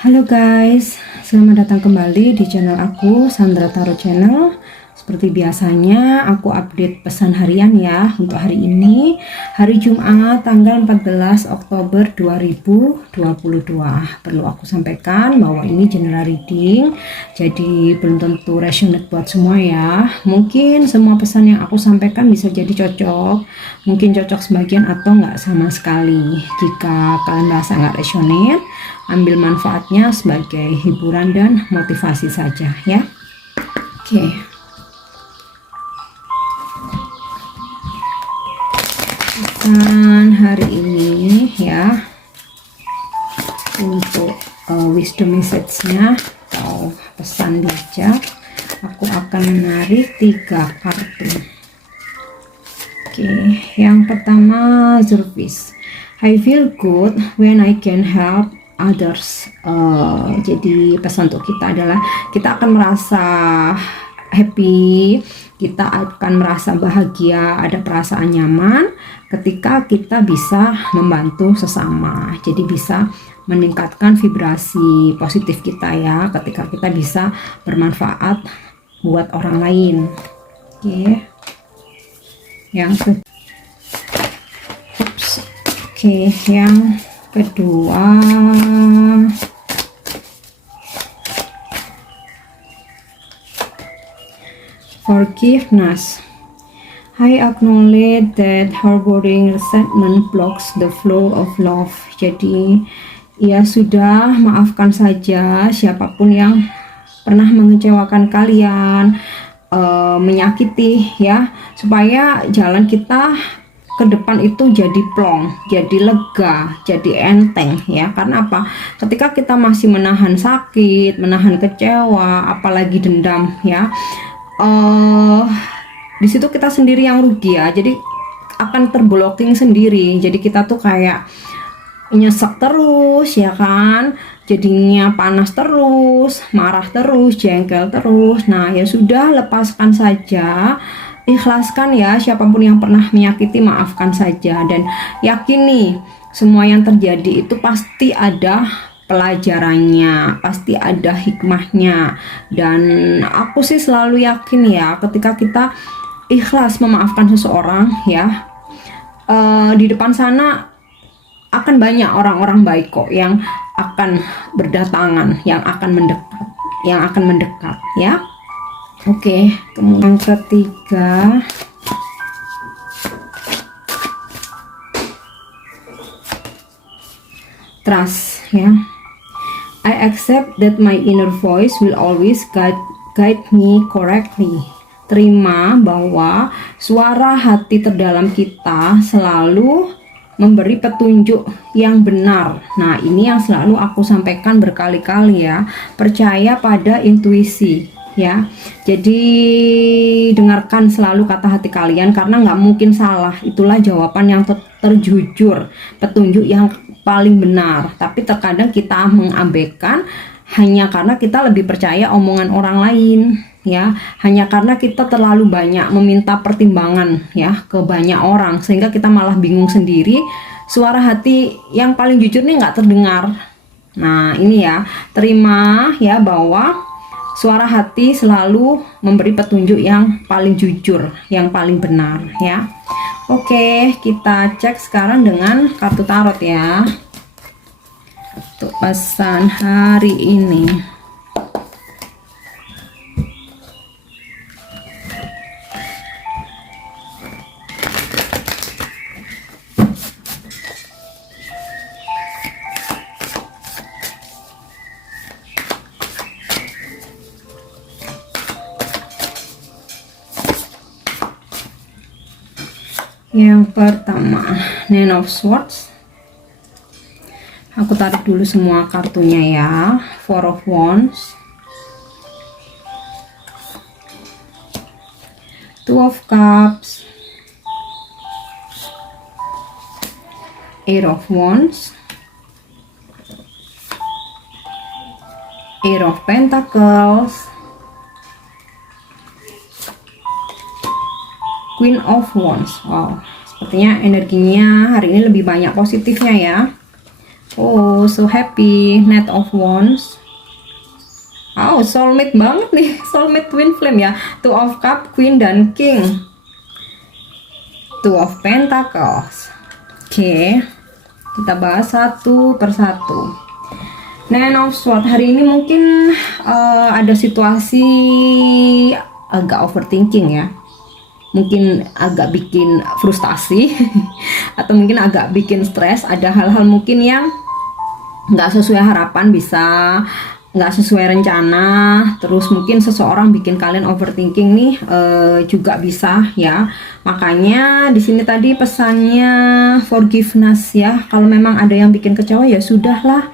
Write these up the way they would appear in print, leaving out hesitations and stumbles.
Halo guys, selamat datang kembali di channel aku, Sandra Tarot Channel. Seperti biasanya, aku update pesan harian ya untuk hari ini, hari Jumat tanggal 14 Oktober 2022. Perlu aku sampaikan bahwa ini general reading, jadi belum tentu resonate buat semua ya. Mungkin semua pesan yang aku sampaikan bisa jadi cocok, mungkin cocok sebagian atau nggak sama sekali. Jika kalian merasa nggak resonate, ambil manfaatnya sebagai hiburan dan motivasi saja ya. Oke. Pesan hari ini ya untuk wisdom message-nya atau pesan bijak, aku akan menarik 3 kartu. Oke, yang pertama service. I feel good when I can help others. Jadi pesan untuk kita adalah kita akan merasa happy, kita akan merasa bahagia, ada perasaan nyaman ketika kita bisa membantu sesama. Jadi bisa meningkatkan vibrasi positif kita ya, ketika kita bisa bermanfaat buat orang lain. Oke. Yang kedua, forgiveness. I acknowledge that harboring resentment blocks the flow of love. Jadi ya sudah, maafkan saja siapapun yang pernah mengecewakan kalian, menyakiti ya, supaya jalan kita ke depan itu jadi plong, jadi lega, jadi enteng ya. Karena apa? Ketika kita masih menahan sakit, menahan kecewa, apalagi dendam ya, di situ kita sendiri yang rugi ya. Jadi akan terblocking sendiri. Jadi kita tuh kayak nyesek terus ya kan, jadinya panas terus, marah terus, jengkel terus. Nah ya sudah, lepaskan saja, ikhlaskan ya, siapapun yang pernah menyakiti maafkan saja, dan yakini semua yang terjadi itu pasti ada pelajarannya, pasti ada hikmahnya. Dan aku sih selalu yakin ya, ketika kita ikhlas memaafkan seseorang ya, di depan sana akan banyak orang-orang baik kok yang akan berdatangan, yang akan mendekat ya. Oke, kemudian yang ketiga, trust ya. I accept that my inner voice will always guide me correctly. Terima bahwa suara hati terdalam kita selalu memberi petunjuk yang benar. Nah, ini yang selalu aku sampaikan berkali-kali ya. Percaya pada intuisi ya. Jadi dengarkan selalu kata hati kalian, karena nggak mungkin salah. Itulah jawaban yang terjujur, petunjuk yang paling benar. Tapi terkadang kita mengabaikan hanya karena kita lebih percaya omongan orang lain ya, hanya karena kita terlalu banyak meminta pertimbangan ya ke banyak orang, sehingga kita malah bingung sendiri. Suara hati yang paling jujur nih nggak terdengar. Nah ini ya, terima ya bahwa suara hati selalu memberi petunjuk yang paling jujur, yang paling benar ya. Oke, kita cek sekarang dengan kartu tarot ya untuk pesan hari ini. Yang pertama, Nine of Swords. Aku tarik dulu semua kartunya ya. Four of Wands, Two of Cups, Eight of Wands, Eight of Pentacles, Queen of Wands. Wow, sepertinya energinya hari ini lebih banyak positifnya ya. Oh, so happy. Knight of Wands. Oh, soulmate banget nih, soulmate twin flame ya. Two of Cup, Queen dan King. Two of Pentacles. Oke, kita bahas satu persatu. Nine of Swords, hari ini mungkin ada situasi agak overthinking ya. Mungkin agak bikin frustasi atau mungkin agak bikin stres. Ada hal-hal mungkin yang nggak sesuai harapan, bisa nggak sesuai rencana, terus mungkin seseorang bikin kalian overthinking nih, juga bisa ya. Makanya di sini tadi pesannya forgiveness ya. Kalau memang ada yang bikin kecewa ya sudahlah,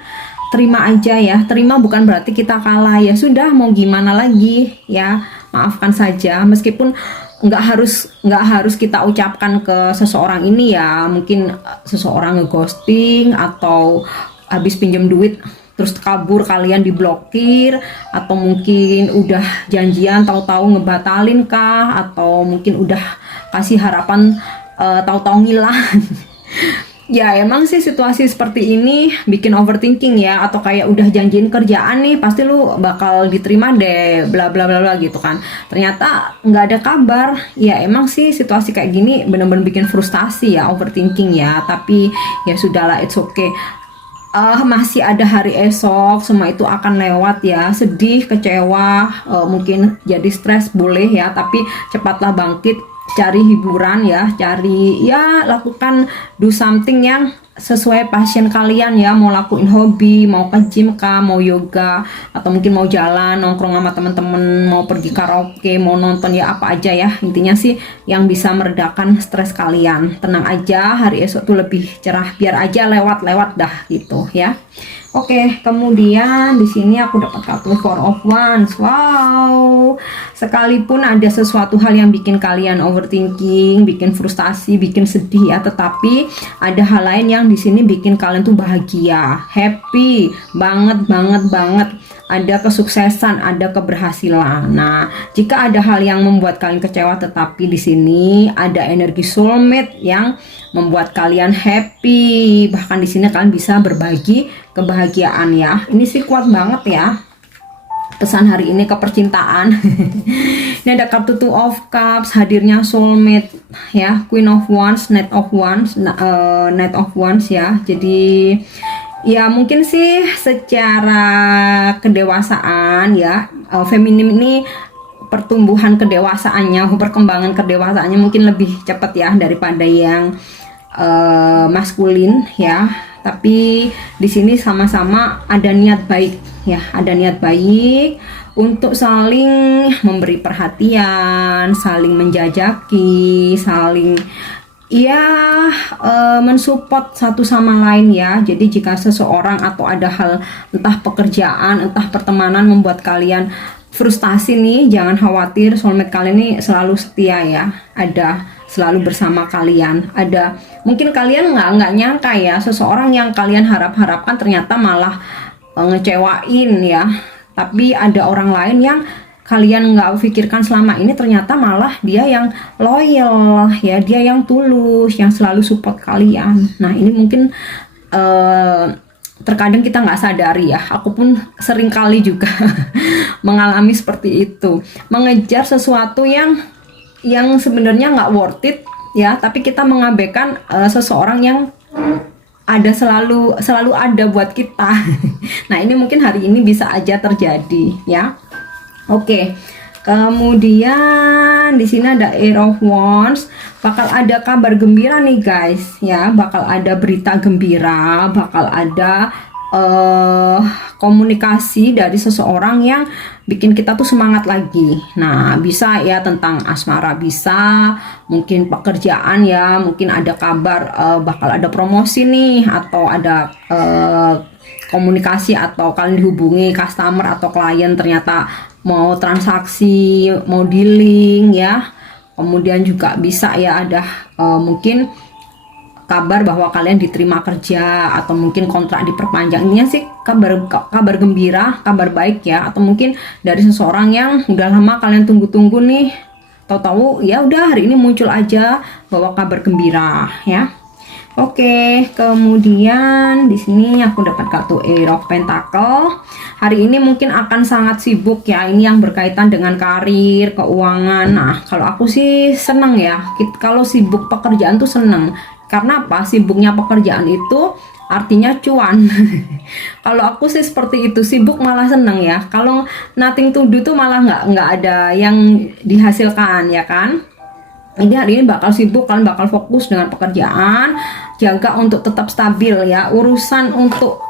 terima aja ya. Terima bukan berarti kita kalah, ya sudah, mau gimana lagi ya, maafkan saja. Meskipun nggak harus kita ucapkan ke seseorang ini ya. Mungkin seseorang ngeghosting atau habis pinjam duit terus kabur, kalian diblokir, atau mungkin udah janjian tahu-tahu ngebatalin kah, atau mungkin udah kasih harapan tahu-tahu ngilang. Ya emang sih situasi seperti ini bikin overthinking ya. Atau kayak udah janjiin kerjaan nih, pasti lu bakal diterima deh, bla bla bla bla gitu kan, ternyata nggak ada kabar. Ya emang sih situasi kayak gini bener-bener bikin frustasi ya, overthinking ya. Tapi ya sudahlah, it's okay. Masih ada hari esok, semua itu akan lewat ya. Sedih, kecewa, mungkin jadi stres boleh ya, tapi cepatlah bangkit, cari hiburan ya, lakukan do something yang sesuai passion kalian ya. Mau lakuin hobi, mau ke gym kah, mau yoga, atau mungkin mau jalan nongkrong sama temen-temen, mau pergi karaoke, mau nonton, ya apa aja ya. Intinya sih yang bisa meredakan stres kalian. Tenang aja, hari esok tuh lebih cerah, biar aja lewat-lewat dah gitu ya. Oke, kemudian di sini aku dapat kartu Four of Wands. Wow, sekalipun ada sesuatu hal yang bikin kalian overthinking, bikin frustasi, bikin sedih ya, tetapi ada hal lain yang di sini bikin kalian tuh bahagia, happy banget banget banget. Ada kesuksesan, ada keberhasilan. Nah, jika ada hal yang membuat kalian kecewa, tetapi di sini ada energi soulmate yang membuat kalian happy. Bahkan di sini kalian bisa berbagi kebahagiaan ya. Ini sih kuat banget ya pesan hari ini ke percintaan. Ini ada kartu Two of Cups, hadirnya soulmate ya, Queen of Wands, Knight of Wands, Knight of Wands ya. Jadi ya mungkin sih secara kedewasaan ya, feminim ini pertumbuhan kedewasaannya, perkembangan kedewasaannya mungkin lebih cepat ya daripada yang maskulin ya. Tapi di sini sama-sama ada niat baik ya, ada niat baik untuk saling memberi perhatian, saling menjajaki, saling mensupport satu sama lain ya. Jadi jika seseorang atau ada hal, entah pekerjaan, entah pertemanan membuat kalian frustasi nih, jangan khawatir, soulmate kalian ini selalu setia ya, ada selalu bersama kalian. Ada mungkin kalian nggak nyangka ya, seseorang yang kalian harapkan ternyata malah ngecewain ya. Tapi ada orang lain yang kalian nggak pikirkan selama ini, ternyata malah dia yang loyal ya, dia yang tulus, yang selalu support kalian. Nah ini mungkin terkadang kita nggak sadari ya, aku pun sering kali juga mengalami seperti itu, mengejar sesuatu yang sebenarnya nggak worth it ya, tapi kita mengabaikan seseorang yang ada selalu ada buat kita. Nah ini mungkin hari ini bisa aja terjadi ya. Oke, kemudian di sini ada Eight of Wands. Bakal ada kabar gembira nih guys ya, bakal ada berita gembira, bakal ada komunikasi dari seseorang yang bikin kita tuh semangat lagi. Nah bisa ya tentang asmara, bisa mungkin pekerjaan ya, mungkin ada kabar bakal ada promosi nih, atau ada komunikasi, atau kalian dihubungi customer atau klien, ternyata mau transaksi, mau dealing ya. Kemudian juga bisa ya ada mungkin kabar bahwa kalian diterima kerja, atau mungkin kontrak diperpanjang. Ini sih kabar gembira, kabar baik ya. Atau mungkin dari seseorang yang udah lama kalian tunggu-tunggu nih, tahu-tahu ya udah hari ini muncul aja bawa kabar gembira ya. Oke, kemudian di sini aku dapat kartu Eight of Pentacle. Hari ini mungkin akan sangat sibuk ya. Ini yang berkaitan dengan karir, keuangan. Nah, kalau aku sih seneng ya. Kalau sibuk pekerjaan tuh seneng. Karena apa? Sibuknya pekerjaan itu artinya cuan. Kalau aku sih seperti itu, sibuk malah seneng ya. Kalau nothing to do tuh malah nggak ada yang dihasilkan ya kan. Ini hari ini bakal sibuk, kalian bakal fokus dengan pekerjaan, jaga untuk tetap stabil ya. Urusan untuk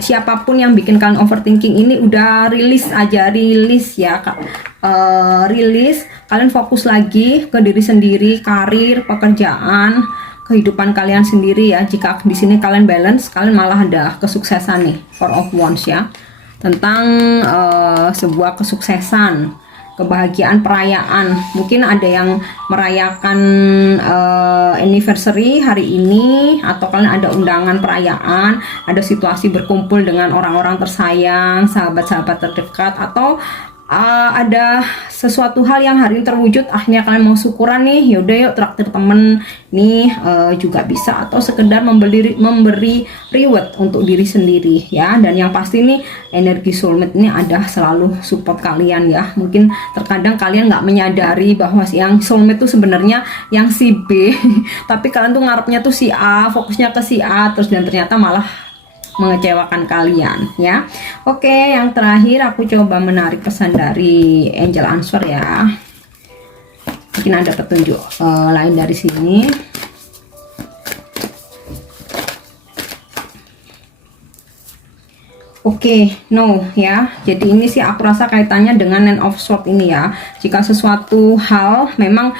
siapapun yang bikin kalian overthinking ini udah rilis aja, rilis ya Kak. Rilis, kalian fokus lagi ke diri sendiri, karir, pekerjaan, kehidupan kalian sendiri ya. Jika di sini kalian balance, kalian malah ada kesuksesan nih, Four of Wands ya. Tentang sebuah kesuksesan, kebahagiaan, perayaan. Mungkin ada yang merayakan anniversary hari ini, atau kalian ada undangan perayaan, ada situasi berkumpul dengan orang-orang tersayang, sahabat-sahabat terdekat, atau ada sesuatu hal yang hari ini terwujud, akhirnya kalian mau syukuran nih, yaudah yuk traktir temen nih, juga bisa, atau sekedar memberi reward untuk diri sendiri ya. Dan yang pasti nih, energi soulmate ini ada selalu support kalian ya. Mungkin terkadang kalian nggak menyadari bahwa yang soulmate itu sebenarnya yang si B tapi kalian tuh ngarepnya tuh si A, fokusnya ke si A terus, dan ternyata malah mengecewakan kalian ya. Oke, yang terakhir aku coba menarik pesan dari angel answer ya. Mungkin ada petunjuk lain dari sini. Oke, no ya. Jadi ini sih aku rasa kaitannya dengan Nine of Swords ini ya. Jika sesuatu hal memang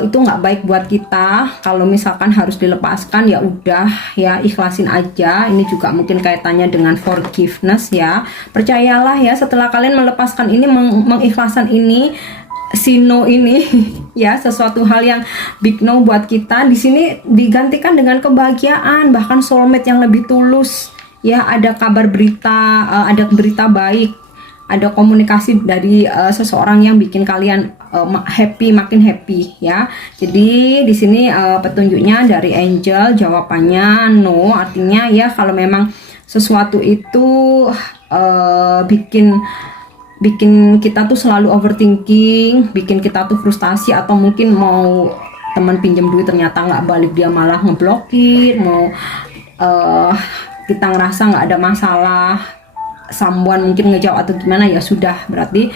itu nggak baik buat kita, kalau misalkan harus dilepaskan ya udah ya, ikhlasin aja. Ini juga mungkin kaitannya dengan forgiveness ya. Percayalah ya, setelah kalian melepaskan ini, mengikhlaskan ini, si no ini ya, sesuatu hal yang big no buat kita, di sini digantikan dengan kebahagiaan, bahkan soulmate yang lebih tulus ya. Ada kabar berita, ada berita baik, ada komunikasi dari seseorang yang bikin kalian happy, makin happy ya. Jadi di sini petunjuknya dari angel, jawabannya no, artinya ya kalau memang sesuatu itu bikin kita tuh selalu overthinking, bikin kita tuh frustasi, atau mungkin mau teman pinjam duit ternyata nggak balik, dia malah ngeblokir, mau kita ngerasa nggak ada masalah, someone mungkin ngejauh atau gimana, ya sudah, berarti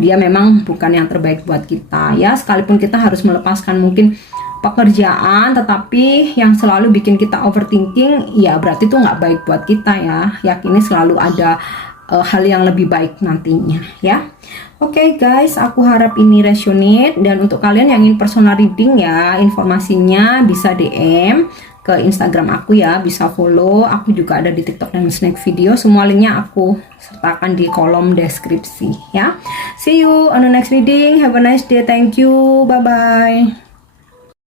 dia memang bukan yang terbaik buat kita ya. Sekalipun kita harus melepaskan mungkin pekerjaan, tetapi yang selalu bikin kita overthinking, ya berarti itu nggak baik buat kita ya. Yakini selalu ada hal yang lebih baik nantinya ya. Oke guys, aku harap ini resonate. Dan untuk kalian yang ingin personal reading ya, informasinya bisa DM ke Instagram aku ya, bisa follow. Aku juga ada di TikTok dan Snack Video. Semua linknya aku sertakan di kolom deskripsi ya. See you on the next reading. Have a nice day. Thank you. Bye bye.